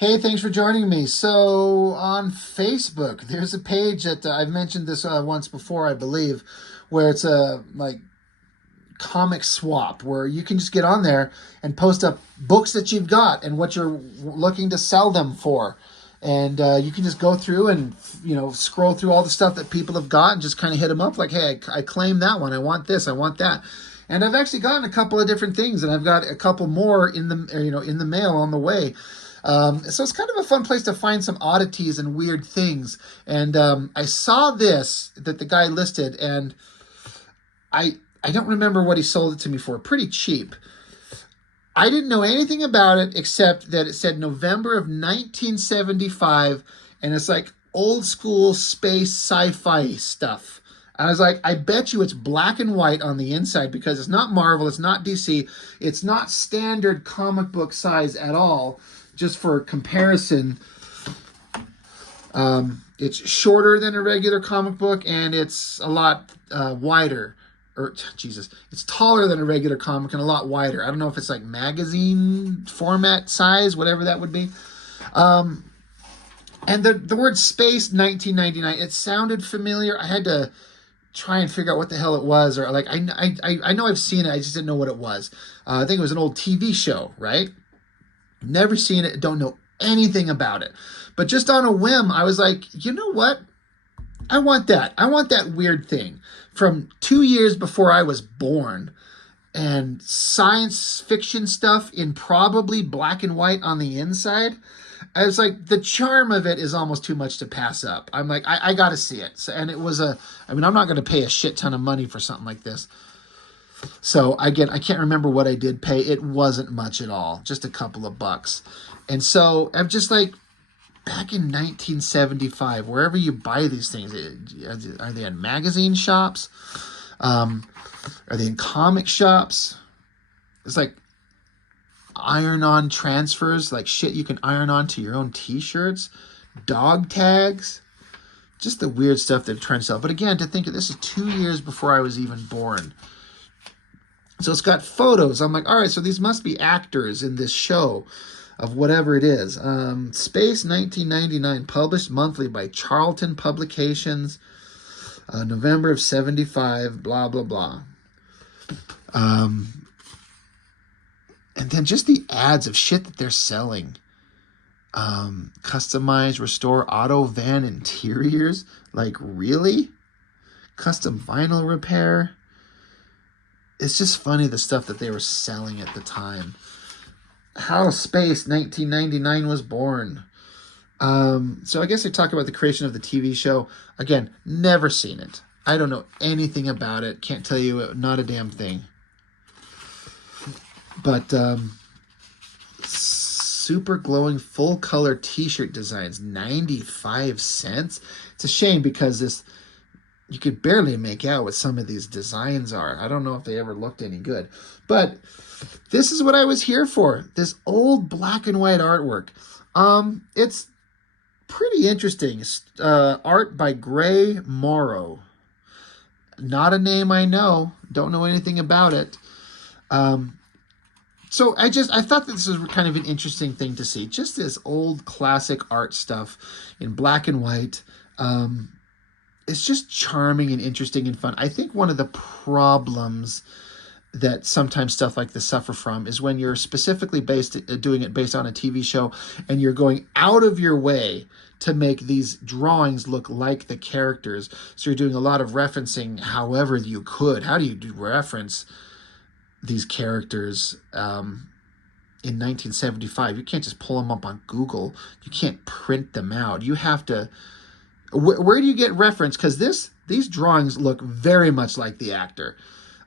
Hey, thanks for joining me. So, on Facebook, there's a page that I've mentioned this once before, I believe, where it's a comic swap where you can just get on there and post up books that you've got and what you're looking to sell them for. And you can just go through and scroll through all the stuff that people have got and just kind of hit them up like, hey, I claim that one. I want this. I want that. And I've actually gotten a couple of different things, and I've got a couple more in the mail on the way. So it's kind of a fun place to find some oddities and weird things. And I saw this that the guy listed, and I don't remember what he sold it to me for. Pretty cheap. I didn't know anything about it except that it said November of 1975, and it's like old school space sci-fi stuff. I was like, I bet you it's black and white on the inside because it's not Marvel, it's not DC, it's not standard comic book size at all. Just for comparison, it's shorter than a regular comic book, and it's a lot wider. Or, Jesus, it's taller than a regular comic and a lot wider. I don't know if it's like magazine format size, whatever that would be. And the word space 1999, it sounded familiar. I had to try and figure out what the hell it was, or like I know I've seen it, I just didn't know what it was. I think it was an old TV show, right? Never seen it, don't know anything about it. But just on a whim, I was like, you know what? I want that. I want that weird thing from 2 years before I was born, and science fiction stuff in probably black and white on the inside. I was like, the charm of it is almost too much to pass up. I'm like, I got to see it. So, and it was I'm not going to pay a shit ton of money for something like this. So again, I can't remember what I did pay. It wasn't much at all, just a couple of bucks. And so I'm just like, back in 1975, wherever you buy these things, are they in magazine shops? Are they in comic shops? It's like iron-on transfers, like shit you can iron on to your own t-shirts, dog tags, just the weird stuff they're trying to sell. But again, to think of this is 2 years before I was even born. So it's got photos. I'm like, all right, so these must be actors in this show of whatever it is. Space 1999, published monthly by Charlton Publications, November of 75, blah, blah, blah. And then just the ads of shit that they're selling. Customize, restore auto van interiors. Like, really? Custom vinyl repair. It's just funny the stuff that they were selling at the time. How Space 1999 was born. So I guess they talk about the creation of the TV show. Again, never seen it. I don't know anything about it. Can't tell you not a damn thing. But super glowing full color t-shirt designs, 95 cents. It's a shame because you could barely make out what some of these designs are. I don't know if they ever looked any good. But this is what I was here for. This old black and white artwork. It's pretty interesting. Art by Gray Morrow. Not a name I know. Don't know anything about it. So I thought that this was kind of an interesting thing to see. Just this old classic art stuff in black and white. It's just charming and interesting and fun. I think one of the problems that sometimes stuff like this suffer from is when you're specifically doing it based on a TV show, and you're going out of your way to make these drawings look like the characters. So you're doing a lot of referencing however you could. How do you reference these characters in 1975? You can't just pull them up on Google. You can't print them out. You have to... Where do you get reference? Because these drawings look very much like the actor.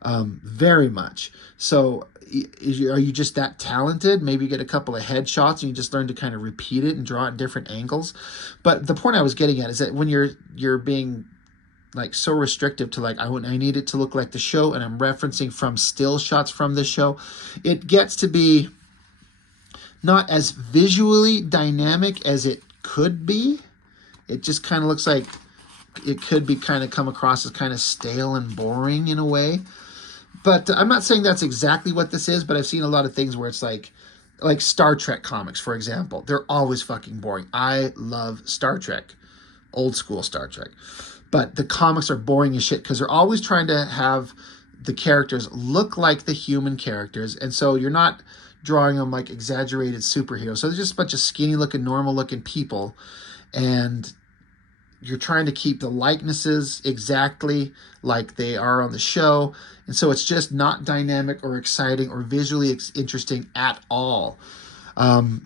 Very much. So are you just that talented? Maybe you get a couple of headshots and you just learn to kind of repeat it and draw it in different angles. But the point I was getting at is that when you're being like so restrictive to like, I need it to look like the show, and I'm referencing from still shots from the show, it gets to be not as visually dynamic as it could be. It just kind of looks like it could be kind of come across as kind of stale and boring in a way. But I'm not saying that's exactly what this is, but I've seen a lot of things where it's like like Star Trek comics, for example. They're always fucking boring. I love Star Trek, old school Star Trek. But the comics are boring as shit because they're always trying to have the characters look like the human characters. And so you're not drawing them like exaggerated superheroes. So they're just a bunch of skinny looking, normal looking people. And you're trying to keep the likenesses exactly like they are on the show. And so it's just not dynamic or exciting or visually interesting at all.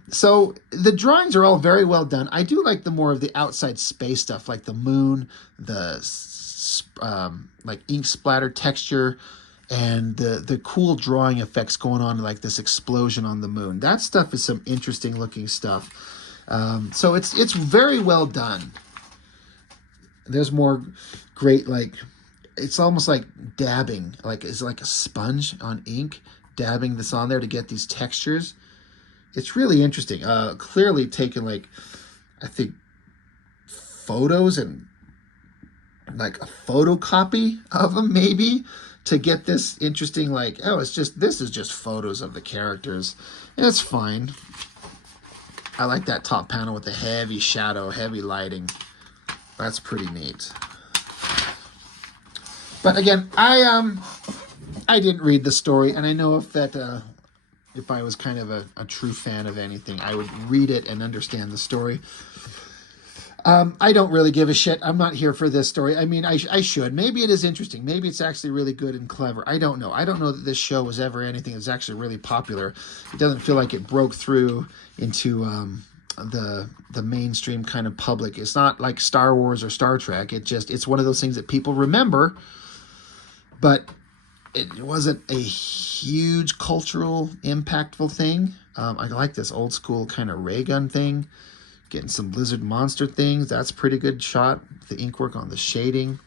So the drawings are all very well done. I do like the more of the outside space stuff, like the moon, the like ink splatter texture, and the cool drawing effects going on, like this explosion on the moon. That stuff is some interesting looking stuff. So it's very well done. There's more great, like, it's almost like dabbing, like it's like a sponge on ink, dabbing this on there to get these textures. It's really interesting. Clearly taken, like, I think photos and like a photocopy of them maybe to get this interesting, like, oh, this is just photos of the characters. And it's fine. I like that top panel with the heavy shadow, heavy lighting. That's pretty neat. But again, I didn't read the story, and I know if I was kind of a true fan of anything, I would read it and understand the story. I don't really give a shit. I'm not here for this story. I mean, I should. Maybe it is interesting. Maybe it's actually really good and clever. I don't know. I don't know that this show was ever anything that's actually really popular. It doesn't feel like it broke through into the mainstream kind of public. It's not like Star Wars or Star Trek. It's one of those things that people remember, but it wasn't a huge cultural impactful thing. I like this old school kind of ray gun thing. Getting some lizard monster things. That's pretty good shot. The ink work on the shading.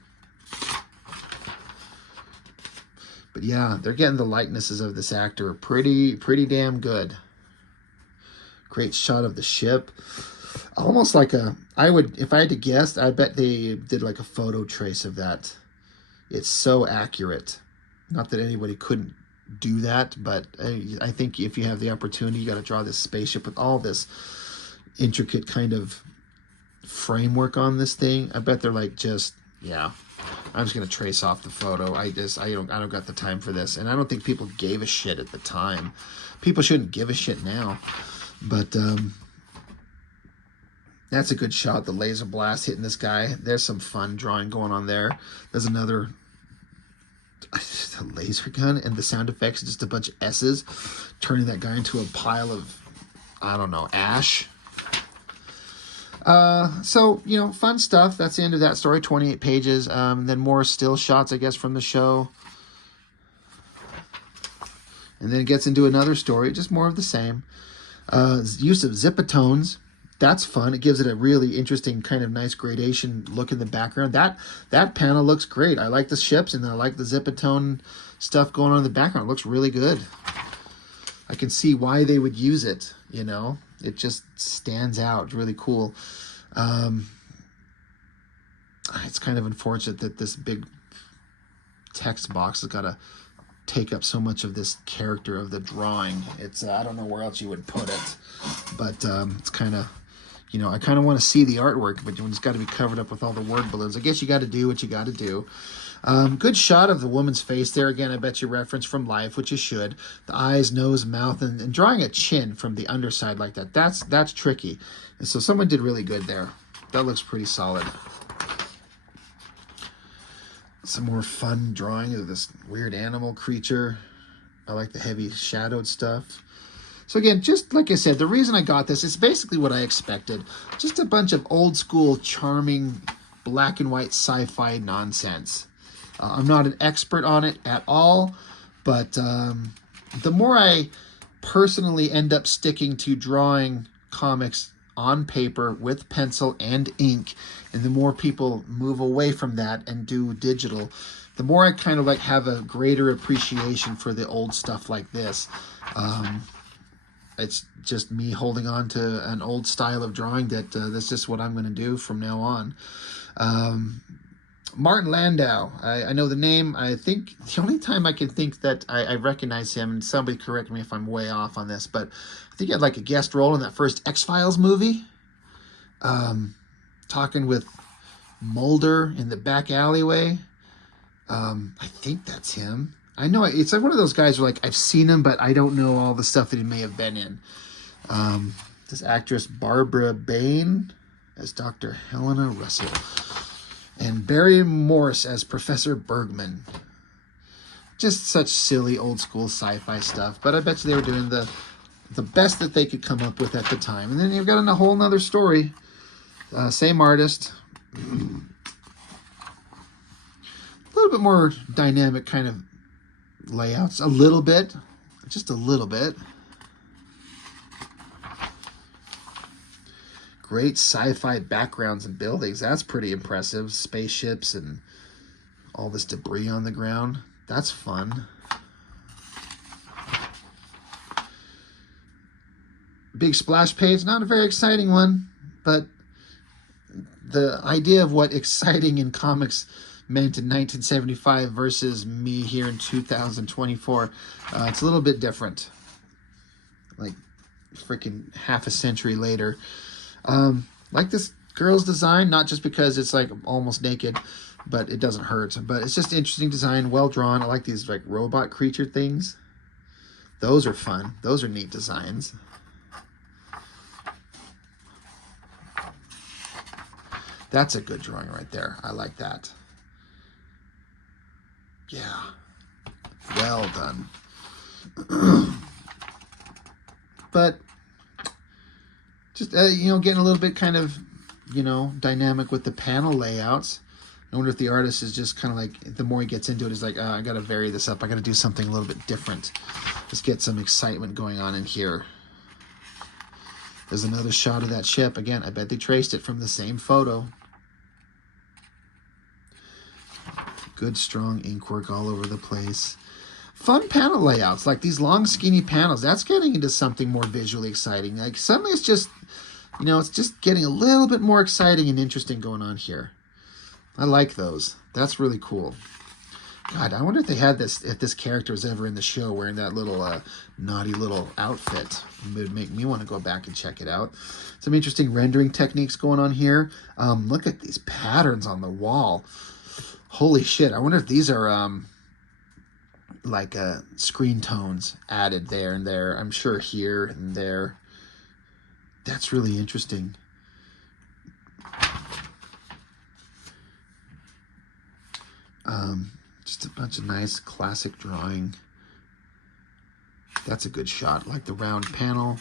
But yeah, they're getting the likenesses of this actor pretty damn good. Great shot of the ship. Almost like if I had to guess, I bet they did like a photo trace of that. It's so accurate. Not that anybody couldn't do that, but I think if you have the opportunity, you got to draw this spaceship with all this intricate kind of framework on this thing. I bet they're like, yeah, I'm just gonna trace off the photo. I don't got the time for this, and I don't think people gave a shit at the time. People shouldn't give a shit now, but that's a good shot. The laser blast hitting this guy. There's some fun drawing going on there. There's another laser gun, and the sound effects just a bunch of S's turning that guy into a pile of, I don't know, ash. So, fun stuff. That's the end of that story, 28 pages. Then more still shots, I guess, from the show. And then it gets into another story, just more of the same. Use of zipatones. That's fun. It gives it a really interesting kind of nice gradation look in the background. That panel looks great. I like the ships, and I like the zipatone stuff going on in the background. It looks really good. I can see why they would use it, It just stands out. It's really cool. It's kind of unfortunate that this big text box has got to take up so much of this character of the drawing. It's I don't know where else you would put it, but it's kind of, I kind of want to see the artwork, but it's got to be covered up with all the word balloons. I guess you got to do what you got to do. Good shot of the woman's face there. Again, I bet you reference from life, which you should. The eyes, nose, mouth, and drawing a chin from the underside like that. That's tricky. And so someone did really good there. That looks pretty solid. Some more fun drawing of this weird animal creature. I like the heavy shadowed stuff. So again, just like I said, the reason I got this is basically what I expected. Just a bunch of old school, charming, black and white sci-fi nonsense. I'm not an expert on it at all, but the more I personally end up sticking to drawing comics on paper with pencil and ink, and the more people move away from that and do digital, the more I kind of like have a greater appreciation for the old stuff like this. It's just me holding on to an old style of drawing that's just what I'm going to do from now on. Martin Landau. I know the name. I think the only time I can think that I recognize him, and somebody correct me if I'm way off on this, but I think he had like a guest role in that first X-Files movie. Talking with Mulder in the back alleyway. I think that's him. I know it's like one of those guys where like I've seen him, but I don't know all the stuff that he may have been in. This actress Barbara Bain as Dr. Helena Russell. And Barry Morse as Professor Bergman. Just such silly old school sci-fi stuff. But I bet you they were doing the best that they could come up with at the time. And then you've got a whole nother story. Same artist. A little bit more dynamic kind of layouts. A little bit. Just a little bit. Great sci-fi backgrounds and buildings. That's pretty impressive. Spaceships and all this debris on the ground. That's fun. Big splash page. Not a very exciting one, but the idea of what exciting in comics meant in 1975 versus me here in 2024, it's a little bit different. Like freaking half a century later. Like this girl's design, not just because it's like almost naked, but it doesn't hurt. But it's just interesting design, well drawn. I like these like robot creature things. Those are fun. Those are neat designs. That's a good drawing right there. I like that. Yeah. Well done. But just, getting a little bit kind of, dynamic with the panel layouts. I wonder if the artist is just kind of like, the more he gets into it, he's like, I got to vary this up. I got to do something a little bit different. Just get some excitement going on in here. There's another shot of that ship. Again, I bet they traced it from the same photo. Good, strong ink work all over the place. Fun panel layouts, like these long, skinny panels. That's getting into something more visually exciting. Like suddenly it's just, it's just getting a little bit more exciting and interesting going on here. I like those. That's really cool. God, I wonder if they had this, if this character was ever in the show wearing that little naughty little outfit. It would make me want to go back and check it out. Some interesting rendering techniques going on here. Look at these patterns on the wall. Holy shit. I wonder if these are like screen tones added there and there. I'm sure here and there. That's really interesting. Just a bunch of nice classic drawing. That's a good shot, like the round panel.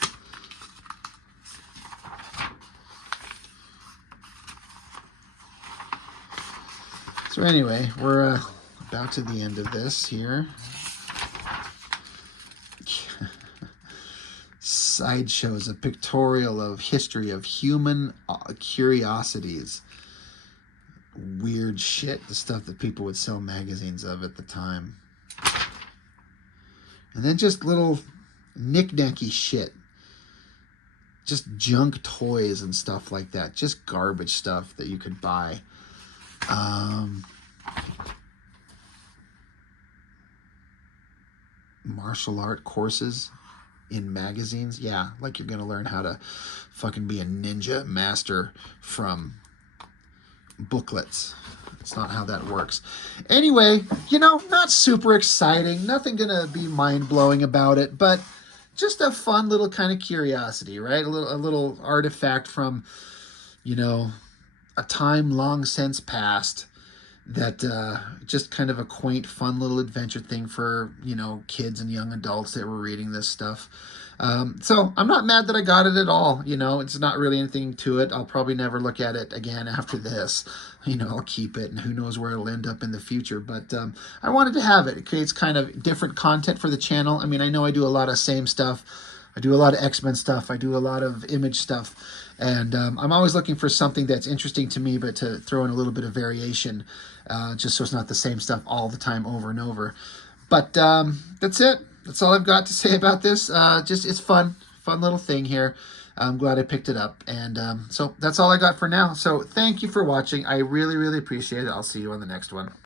So anyway, we're about to the end of this here. Sideshows, a pictorial of history of human curiosities. Weird shit, the stuff that people would sell magazines of at the time. And then just little knick-knacky shit. Just junk toys and stuff like that. Just garbage stuff that you could buy. Martial art courses in magazines. Yeah, like you're going to learn how to fucking be a ninja master from booklets. It's not how that works. Anyway, not super exciting. Nothing going to be mind-blowing about it, but just a fun little kind of curiosity, right? A little artifact from, a time long since past that just kind of a quaint, fun little adventure thing for, kids and young adults that were reading this stuff. So I'm not mad that I got it at all. It's not really anything to it. I'll probably never look at it again after this. I'll keep it, and who knows where it'll end up in the future. But I wanted to have it. It creates kind of different content for the channel. I mean, I know I do a lot of same stuff. I do a lot of X-Men stuff. I do a lot of Image stuff. And I'm always looking for something that's interesting to me, but to throw in a little bit of variation, just so it's not the same stuff all the time over and over. But that's it. That's all I've got to say about this. Just it's fun little thing here. I'm glad I picked it up. And so that's all I got for now. So thank you for watching. I really, really appreciate it. I'll see you on the next one.